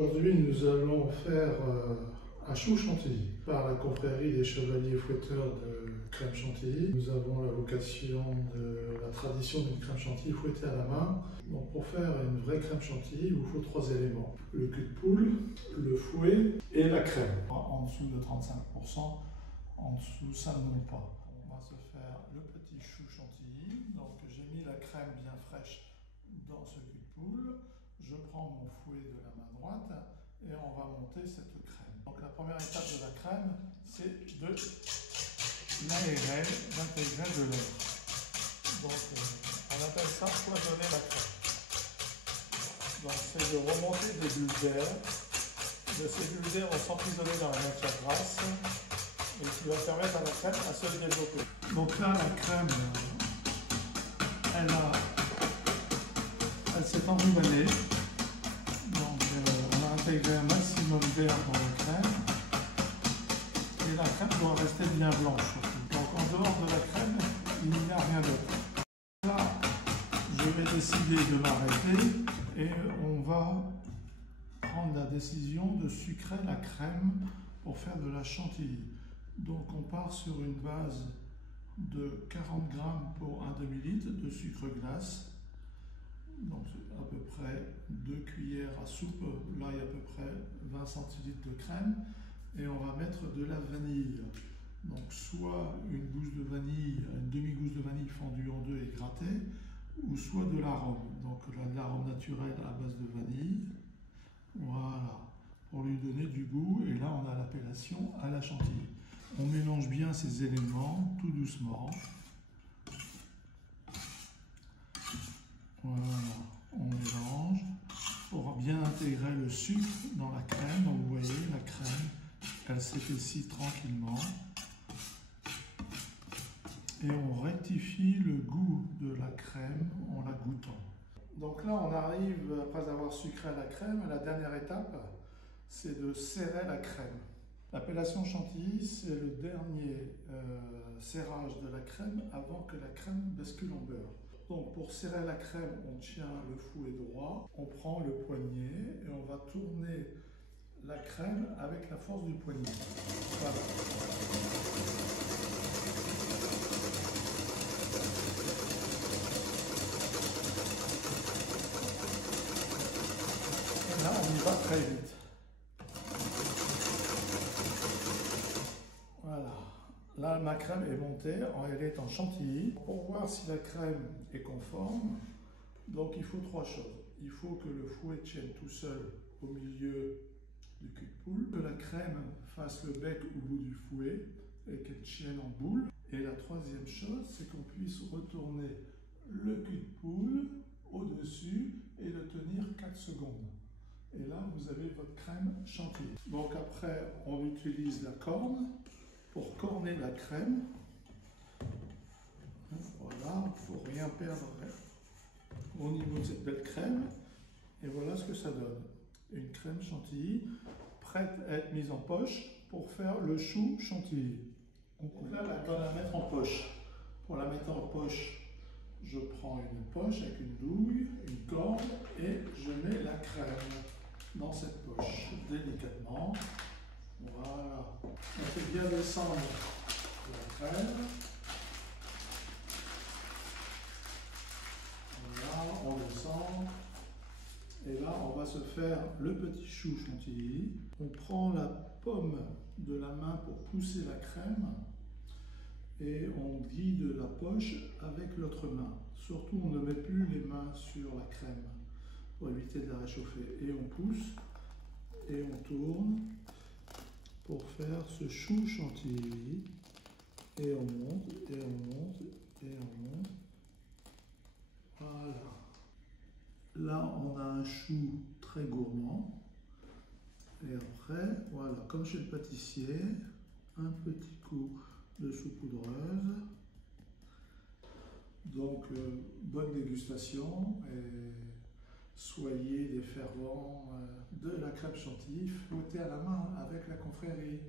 Aujourd'hui, nous allons faire un chou chantilly par la confrérie des chevaliers fouetteurs de crème chantilly. Nous avons la vocation de la tradition d'une crème chantilly fouettée à la main. Donc pour faire une vraie crème chantilly, il vous faut 3 éléments. Le cul de poule, le fouet et la crème. En dessous de 35%, en dessous ça ne monte pas. On va se faire le petit chou chantilly. Donc j'ai mis la crème bien fraîche dans ce cul de poule. Je prends mon fouet de la main droite et on va monter cette crème. Donc la première étape de la crème, c'est de l'aérer, d'intégrer de l'air. Donc on appelle ça cloisonner la crème. Donc c'est de remonter des bulles d'air. De ces bulles d'air vont s'emprisonner dans la matière grasse et qui va permettre à la crème à se développer. Donc là la crème, elle s'est enrubanée. On a intégré un maximum d'air dans la crème et la crème doit rester bien blanche. Donc en dehors de la crème, il n'y a rien d'autre. Là, je vais décider de m'arrêter et on va prendre la décision de sucrer la crème pour faire de la chantilly. Donc on part sur une base de 40 g pour un demi-litre de sucre glace. Donc à peu près 2 cuillères à soupe, là il y a à peu près 20 centilitres de crème et on va mettre de la vanille. Donc soit une gousse de vanille, une demi-gousse de vanille fendue en deux et grattée, ou soit de l'arôme. Donc de l'arôme naturel à base de vanille, voilà, pour lui donner du goût et là on a l'appellation à la chantilly. On mélange bien ces éléments tout doucement. Voilà, on mélange pour bien intégrer le sucre dans la crème. Donc vous voyez, la crème, elle s'épaissit tranquillement. Et on rectifie le goût de la crème en la goûtant. Donc là, on arrive, après avoir sucré la crème, à la dernière étape, c'est de serrer la crème. L'appellation chantilly, c'est le dernier serrage de la crème avant que la crème bascule en beurre. Donc pour serrer la crème, on tient le fouet droit, on prend le poignet et on va tourner la crème avec la force du poignet. Voilà. Et là, on y va très vite. Voilà. Là, ma crème est montée, elle est en chantilly. Pour voir si la crème est conforme, donc il faut 3 choses. Il faut que le fouet tienne tout seul au milieu du cul de poule, que la crème fasse le bec au bout du fouet et qu'elle tienne en boule. Et la troisième chose, c'est qu'on puisse retourner le cul de poule au-dessus et le tenir 4 secondes. Et là, vous avez votre crème chantilly. Donc après, on utilise la corne pour corner la crème. Voilà, il ne faut rien perdre au niveau de cette belle crème. Et voilà ce que ça donne. Une crème chantilly prête à être mise en poche pour faire le chou chantilly. Donc là, on va la mettre en poche. Pour la mettre en poche, je prends une poche avec une douille, une corde et je mets la crème dans cette poche délicatement. Voilà. On fait bien descendre la crème. Voilà, on descend. Et là, on va se faire le petit chou chantilly. On prend la paume de la main pour pousser la crème et on guide la poche avec l'autre main. Surtout, on ne met plus les mains sur la crème pour éviter de la réchauffer. Et on pousse et on tourne pour faire ce chou chantilly. Et on monte, et on monte, et on monte. Voilà. Là, on a un chou très gourmand. Et après, voilà, comme chez le pâtissier, un petit coup de saupoudreuse. Donc, bonne dégustation et soyez des fervents de la crème chantilly fouettée à la main avec la confrérie.